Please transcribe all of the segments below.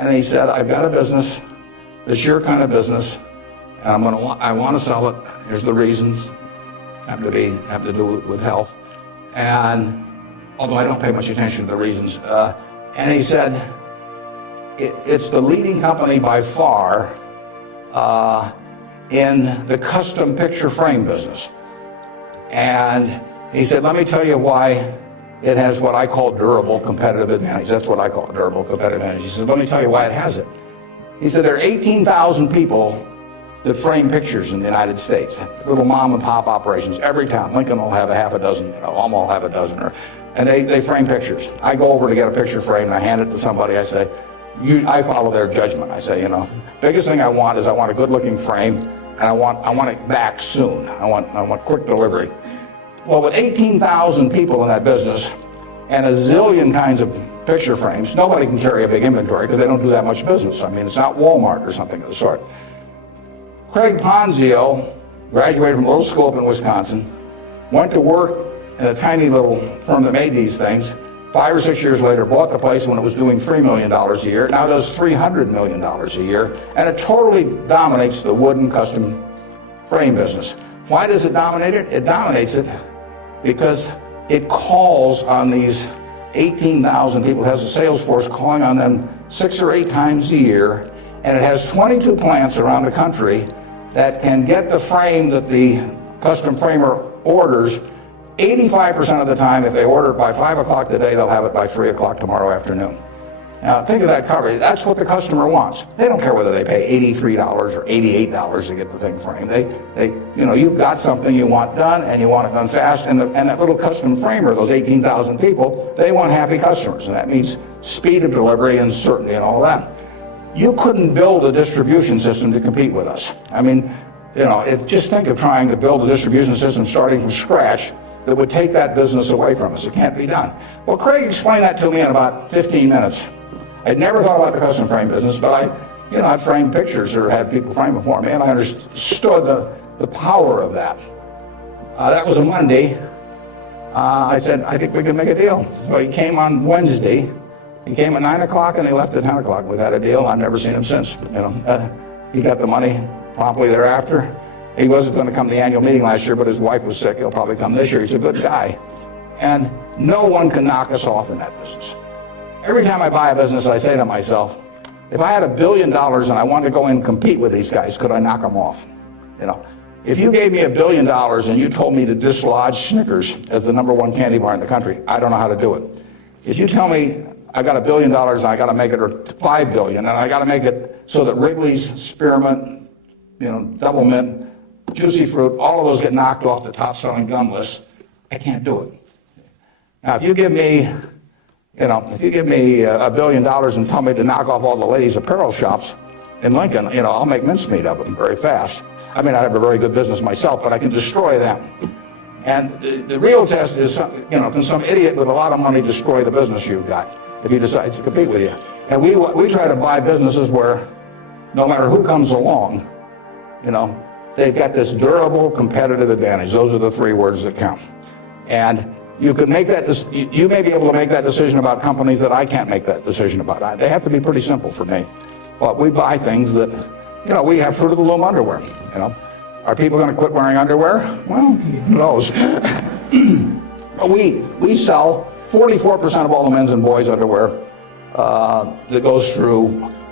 And he said, I've got a business, it's your kind of business, and I want to sell it. Here's the reasons. Have to do it with health. And although I don't pay much attention to the reasons, and he said, it's the leading company by far in the custom picture frame business. And he said, let me tell you why it has what I call durable competitive advantage. That's what I call durable competitive advantage. He said, let me tell you why it has it. He said, there are 18,000 people that frame pictures in the United States, little mom and pop operations. Every town, Lincoln will have a half a dozen, Omaha will have a dozen, and they frame pictures. I go over to get a picture frame, and I hand it to somebody. I say, I follow their judgment. I say, biggest thing I want is I want a good-looking frame, and I want it back soon. I want quick delivery. Well, with 18,000 people in that business and a zillion kinds of picture frames, nobody can carry a big inventory because they don't do that much business. I mean, it's not Walmart or something of the sort. Craig Ponzio graduated from a little school up in Wisconsin, went to work in a tiny little firm that made these things. 5 or 6 years later, bought the place when it was doing $3 million a year. Now does $300 million a year, and it totally dominates the wooden custom frame business. Why does it dominate it? It dominates it because it calls on these 18,000 people. It has a sales force calling on them 6 or 8 times a year, and it has 22 plants around the country that can get the frame that the custom framer orders. 85% of the time, if they order it by 5 o'clock today, they'll have it by 3 o'clock tomorrow afternoon. Now, think of that coverage. That's what the customer wants. They don't care whether they pay $83 or $88 to get the thing framed. You've got something you want done, and you want it done fast, and that little custom framer, those 18,000 people, they want happy customers, and that means speed of delivery and certainty and all that. You couldn't build a distribution system to compete with us. I mean, just think of trying to build a distribution system starting from scratch that would take that business away from us. It can't be done. Well, Craig explained that to me in about 15 minutes. I'd never thought about the custom frame business, but I'd framed pictures or had people frame them for me, and I understood the power of that. That was a Monday. I said, I think we can make a deal. So he came on Wednesday. He came at 9 o'clock and he left at 10 o'clock. We've had a deal. I've never seen him since. He got the money promptly thereafter. He wasn't going to come to the annual meeting last year, but his wife was sick. He'll probably come this year. He's a good guy. And no one can knock us off in that business. Every time I buy a business, I say to myself, if I had $1 billion and I wanted to go in and compete with these guys, could I knock them off? If you gave me $1 billion and you told me to dislodge Snickers as the #1 candy bar in the country, I don't know how to do it. If you tell me I got $1 billion and I got to make it, or $5 billion, and I got to make it so that Wrigley's, Spearmint, Double Mint, Juicy Fruit, all of those get knocked off the top-selling gum list, I can't do it. Now, if you give me $1 billion and tell me to knock off all the ladies' apparel shops in Lincoln, I'll make mincemeat of them very fast. I mean, I have a very good business myself, but I can destroy them. And the real test is, can some idiot with a lot of money destroy the business you've got if he decides to compete with you? And we try to buy businesses where no matter who comes along, they've got this durable competitive advantage. Those are the 3 words that count. And you can make that. You may be able to make that decision about companies that I can't make that decision about. They have to be pretty simple for me. But we buy things that, we have Fruit of the Loom underwear. Are people going to quit wearing underwear? Well, who knows? we sell 44% of all the men's and boys' underwear that goes through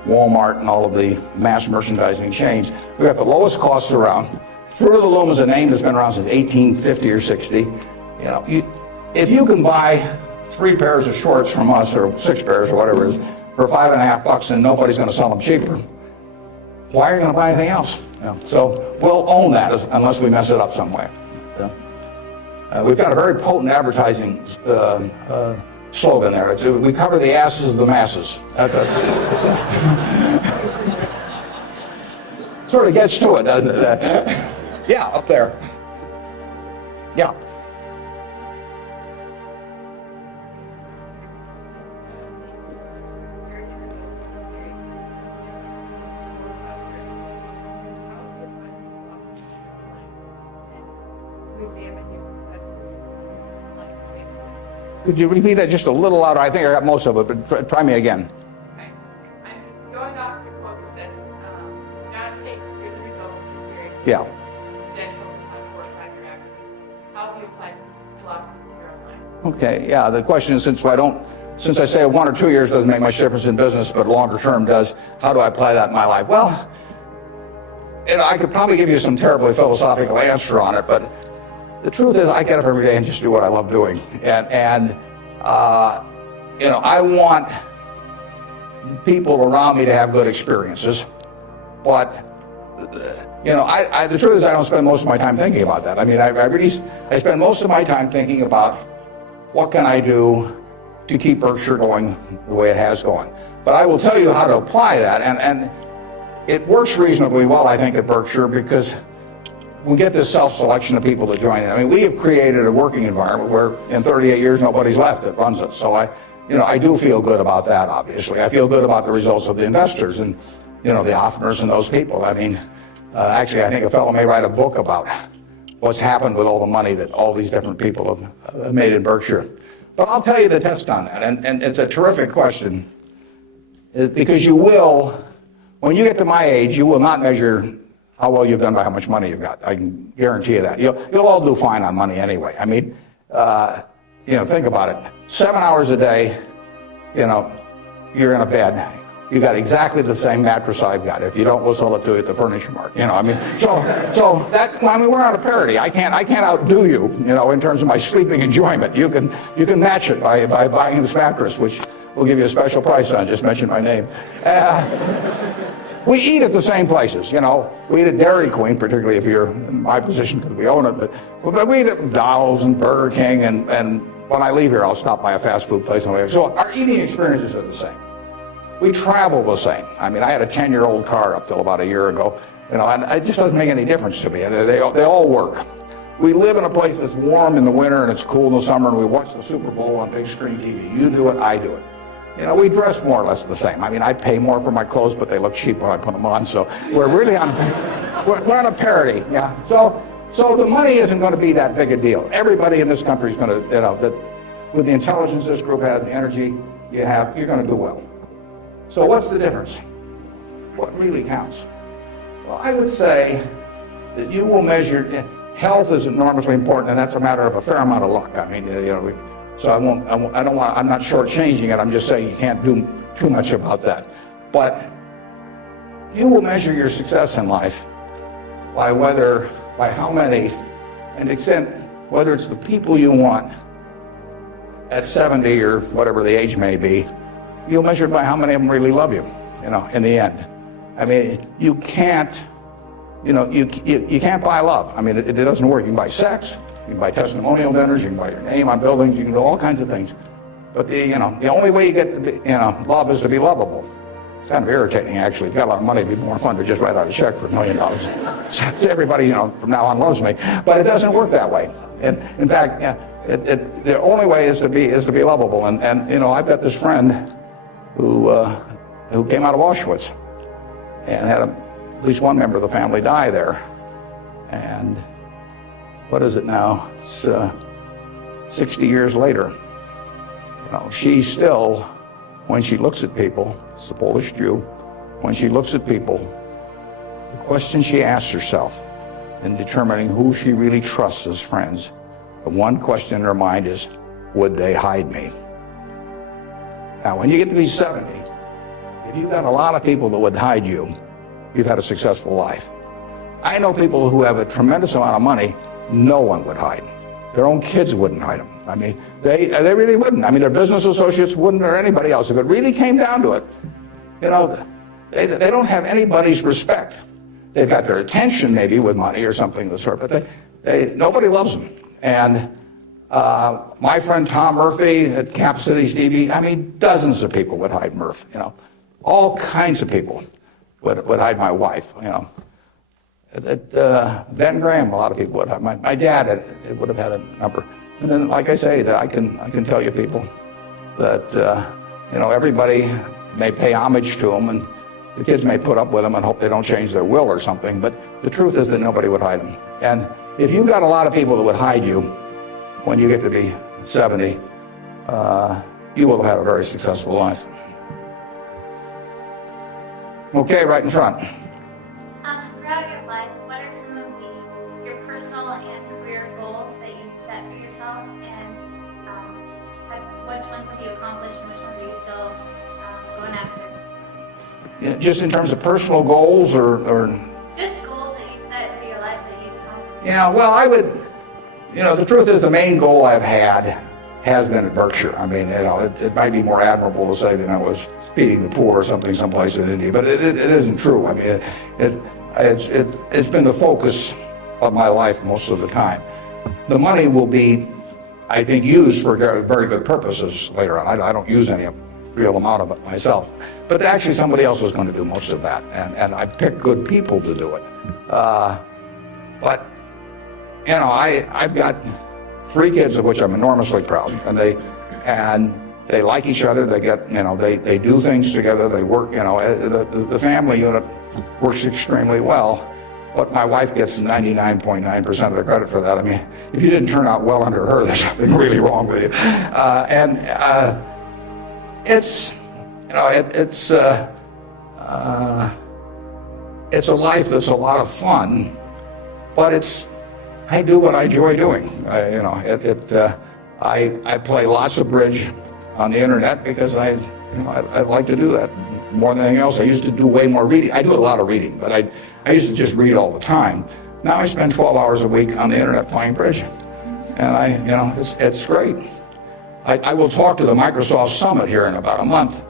Walmart and all of the mass merchandising chains. We got the lowest costs around. Fruit of the Loom is a name that's been around since 1850 or 60. If you can buy 3 pairs of shorts from us, or 6 pairs or whatever it is, for $5.50 and nobody's going to sell them cheaper, why are you going to buy anything else? So we'll own that unless we mess it up some way. We've got a very potent advertising slogan there. We cover the asses of the masses. Sort of gets to it, doesn't it? Yeah, up there. Yeah. Could you repeat that just a little louder? I think I got most of it, but try me again. says, do not take good results too seriously. Yeah. Instead, focus on short-time activities. How have you applied this philosophy to your own life? Okay, yeah, the question is, since I say 1 or 2 years doesn't make much difference in business, but longer term does, how do I apply that in my life? Well, I could probably give you some terribly philosophical answer on it, but the truth is I get up every day and just do what I love doing. And I want people around me to have good experiences, but the truth is I don't spend most of my time thinking about that. I mean, I spend most of my time thinking about what can I do to keep Berkshire going the way it has gone. But I will tell you how to apply that, and it works reasonably well, I think, at Berkshire, because we get this self-selection of people to join in. I mean, we have created a working environment where in 38 years nobody's left that runs it. So I do feel good about that, obviously. I feel good about the results of the investors and, the Hoffners and those people. I mean, actually, I think a fellow may write a book about what's happened with all the money that all these different people have made in Berkshire. But I'll tell you the test on that, and it's a terrific question, because you will, when you get to my age, you will not measure how well you've done by how much money you've got. I can guarantee you that. You'll all do fine on money anyway. I mean, think about it. 7 hours a day, you're in a bed. You got exactly the same mattress I've got. If you don't, we'll sell it to you at the furniture mart. We're on a parity. I can't outdo you, in terms of my sleeping enjoyment. You can match it by buying this mattress, which we'll give you a special price on. Just mention my name. We eat at the same places, We eat at Dairy Queen, particularly if you're in my position because we own it. But we eat at McDonald's and Burger King, and when I leave here, I'll stop by a fast food place. So our eating experiences are the same. We travel the same. I mean, I had a 10-year-old car up till about a year ago, and it just doesn't make any difference to me. They all work. We live in a place that's warm in the winter and it's cool in the summer, and we watch the Super Bowl on big screen TV. You do it, I do it. We dress more or less the same. I mean, I pay more for my clothes, but they look cheap when I put them on. So we're really on a parity. Yeah. So the money isn't going to be that big a deal. Everybody in this country is going to, with the intelligence this group has, the energy you have, you're going to do well. So what's the difference? What really counts? Well, I would say that you will measure. Health is enormously important, and that's a matter of a fair amount of luck. I mean, so I'm not shortchanging it. I'm just saying you can't do too much about that. But you will measure your success in life by how many, and extent, whether it's the people you want at 70 or whatever the age may be, you'll measure it by how many of them really love you, in the end. I mean, you can't buy love. I mean, it doesn't work. You can buy sex. You can buy testimonial dinners, you can buy your name on buildings, you can do all kinds of things. But the only way you get to be, love is to be lovable. It's kind of irritating, actually. If you got a lot of money, it'd be more fun to just write out a check for $1 million. So everybody, from now on loves me. But it doesn't work that way. And in fact, the only way is to be lovable. And I've got this friend who came out of Auschwitz and had at least one member of the family die there. And what is it now? It's 60 years later. She still, when she looks at people, it's a Polish Jew, when she looks at people, the question she asks herself in determining who she really trusts as friends, the one question in her mind is, would they hide me? Now, when you get to be 70, if you've got a lot of people that would hide you, you've had a successful life. I know people who have a tremendous amount of money, no one would hide. Their own kids wouldn't hide them. I mean, they really wouldn't. I mean, their business associates wouldn't, or anybody else. If it really came down to it, they don't have anybody's respect. They've got their attention maybe with money or something of the sort, but nobody loves them. And my friend Tom Murphy at Cap Cities TV, I mean, dozens of people would hide Murph. All kinds of people would hide my wife. Ben Graham, a lot of people would have. My dad would have had a number. And then, like I say, that I can tell you people that everybody may pay homage to them, and the kids may put up with them and hope they don't change their will or something. But the truth is that nobody would hide them. And if you've got a lot of people that would hide you when you get to be 70, you will have had a very successful life. Okay, right in front. Throughout your life, what are some of your personal and career goals that you've set for yourself, and which ones have you accomplished, and which ones are you still going after? Yeah, just in terms of personal goals or Just goals that you've set for your life that you've accomplished. yeah, well, I would, the truth is the main goal I've had has been at Berkshire. I mean, it might be more admirable to say that I was feeding the poor or something someplace in India, but it isn't true. I mean, it's been the focus of my life most of the time. The money will be, I think, used for very good purposes later on. I don't use any real amount of it myself, but actually somebody else was going to do most of that, and I picked good people to do it. But I've got 3 kids of which I'm enormously proud, and they like each other. They get, they do things together. They work, the family unit works extremely well. But my wife gets 99.9% of the credit for that. I mean, if you didn't turn out well under her, there's something really wrong with you. It's a life that's a lot of fun, but I do what I enjoy doing. I play lots of bridge on the internet because I like to do that more than anything else. I used to do way more reading. I do a lot of reading, but I used to just read all the time. Now I spend 12 hours a week on the internet playing bridge, and it's great. I will talk to the Microsoft Summit here in about a month,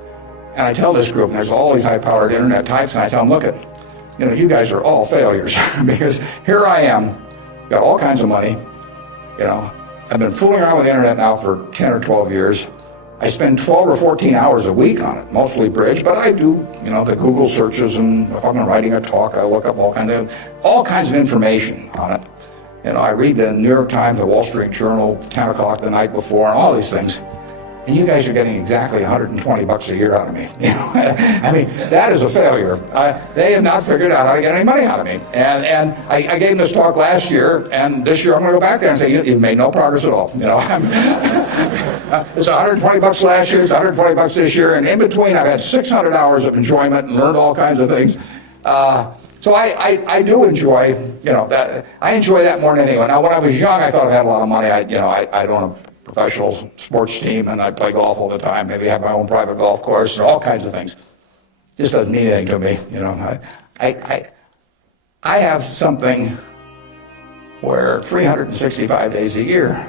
and I tell this group, and there's all these high-powered internet types, and I tell them, look, you guys are all failures because here I am, got all kinds of money. I've been fooling around with the internet now for 10 or 12 years. I spend 12 or 14 hours a week on it, mostly bridge, but I do, the Google searches, and if I'm writing a talk, I look up all kinds of information on it. I read the New York Times, the Wall Street Journal, 10 o'clock the night before, and all these things. And you guys are getting exactly $120 a year out of me. I mean, that is a failure. They have not figured out how to get any money out of me. And I gave this talk last year, and this year I'm going to go back there and say, you've made no progress at all. It's $120 last year, it's $120 this year, and in between I've had 600 hours of enjoyment and learned all kinds of things. So I do enjoy, that. I enjoy that more than anyone. Now, when I was young, I thought I had a lot of money. I'd own a professional sports team, and I play golf all the time. Maybe have my own private golf course, and all kinds of things. Just doesn't mean anything to me. I have something where 365 days a year,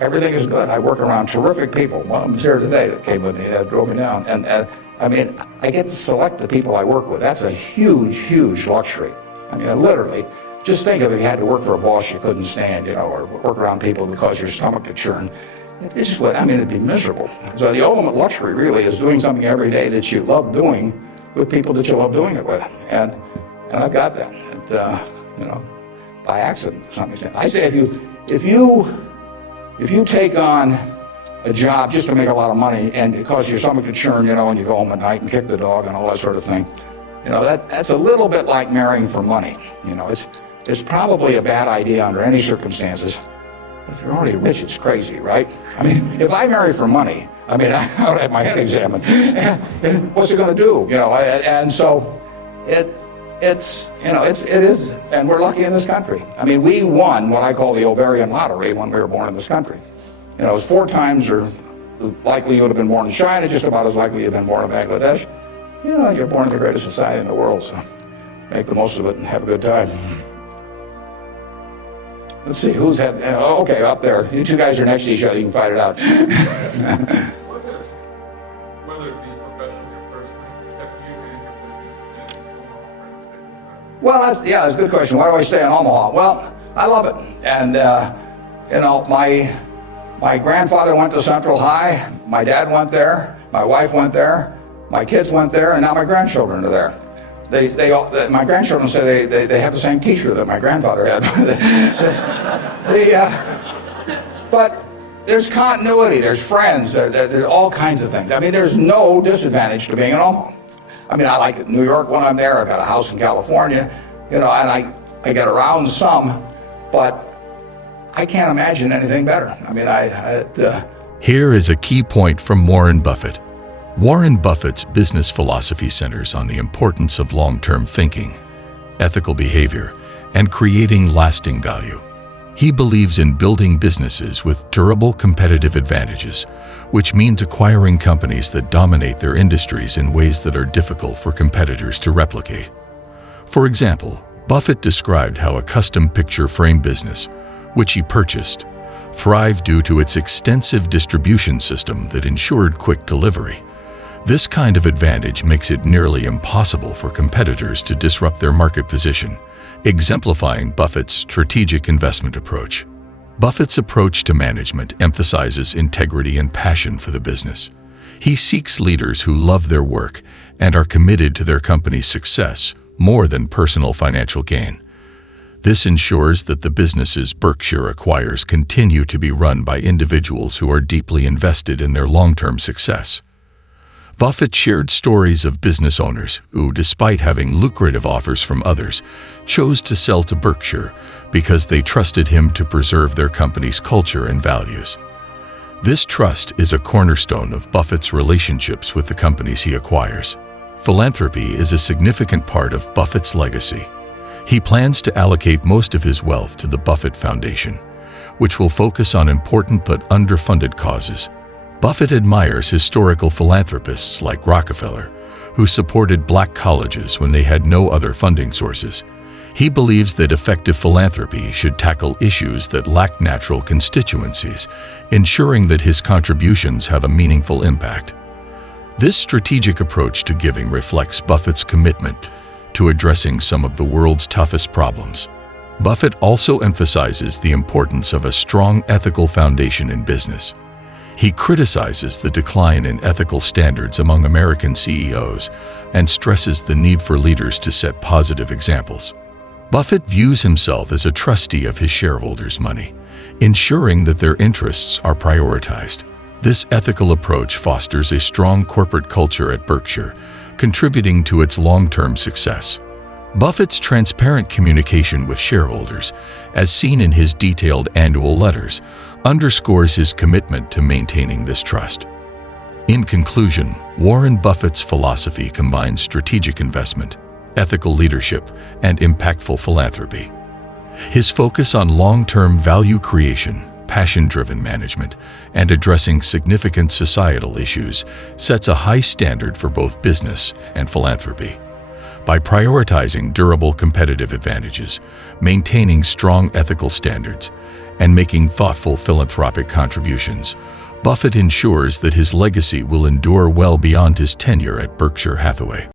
everything is good. I work around terrific people. One of them's here today that came with me, that drove me down. And I mean, I get to select the people I work with. That's a huge, huge luxury. I mean, literally, just think of if you had to work for a boss you couldn't stand, or work around people that cause your stomach to churn. It'd be miserable. So the ultimate luxury really is doing something every day that you love doing with people that you love doing it with. And I've got that, by accident to some extent. I say if you take on a job just to make a lot of money and it causes your stomach to churn, and you go home at night and kick the dog and all that sort of thing, that's a little bit like marrying for money. It's probably a bad idea under any circumstances. But if you're already rich, it's crazy, right? I mean, if I marry for money, I would have my head examined. And what's it going to do? And so it is, and we're lucky in this country. I mean, we won what I call the ovarian lottery when we were born in this country. It was 4 times or likely you would have been born in China, just about as likely you've been born in Bangladesh. You're born in the greatest society in the world, so make the most of it and have a good time. Let's see, who's had, okay, up there. You 2 guys are next to each other, you can fight it out. Whether it be professionally or personally, kept you and your business in Omaha for the state of Nebraska? Well, that's a good question. Why do I stay in Omaha? Well, I love it. And, my grandfather went to Central High, my dad went there, my wife went there, my kids went there, and now my grandchildren are there. My grandchildren say they have the same teacher that my grandfather had. But there's continuity, there's friends, there's all kinds of things. I mean, there's no disadvantage to being in Omaha. I mean, I like New York when I'm there. I've got a house in California, and I get around some, but I can't imagine anything better. I mean, Here is a key point from Warren Buffett. Warren Buffett's business philosophy centers on the importance of long-term thinking, ethical behavior, and creating lasting value. He believes in building businesses with durable competitive advantages, which means acquiring companies that dominate their industries in ways that are difficult for competitors to replicate. For example, Buffett described how a custom picture frame business, which he purchased, thrived due to its extensive distribution system that ensured quick delivery. This kind of advantage makes it nearly impossible for competitors to disrupt their market position, exemplifying Buffett's strategic investment approach. Buffett's approach to management emphasizes integrity and passion for the business. He seeks leaders who love their work and are committed to their company's success more than personal financial gain. This ensures that the businesses Berkshire acquires continue to be run by individuals who are deeply invested in their long-term success. Buffett shared stories of business owners who, despite having lucrative offers from others, chose to sell to Berkshire because they trusted him to preserve their company's culture and values. This trust is a cornerstone of Buffett's relationships with the companies he acquires. Philanthropy is a significant part of Buffett's legacy. He plans to allocate most of his wealth to the Buffett Foundation, which will focus on important but underfunded causes. Buffett admires historical philanthropists like Rockefeller, who supported black colleges when they had no other funding sources. He believes that effective philanthropy should tackle issues that lack natural constituencies, ensuring that his contributions have a meaningful impact. This strategic approach to giving reflects Buffett's commitment to addressing some of the world's toughest problems. Buffett also emphasizes the importance of a strong ethical foundation in business. He criticizes the decline in ethical standards among American CEOs and stresses the need for leaders to set positive examples. Buffett views himself as a trustee of his shareholders' money, ensuring that their interests are prioritized. This ethical approach fosters a strong corporate culture at Berkshire, contributing to its long-term success. Buffett's transparent communication with shareholders, as seen in his detailed annual letters, underscores his commitment to maintaining this trust. In conclusion, Warren Buffett's philosophy combines strategic investment, ethical leadership, and impactful philanthropy. His focus on long-term value creation, passion-driven management, and addressing significant societal issues sets a high standard for both business and philanthropy. By prioritizing durable competitive advantages, maintaining strong ethical standards, and making thoughtful philanthropic contributions, Buffett ensures that his legacy will endure well beyond his tenure at Berkshire Hathaway.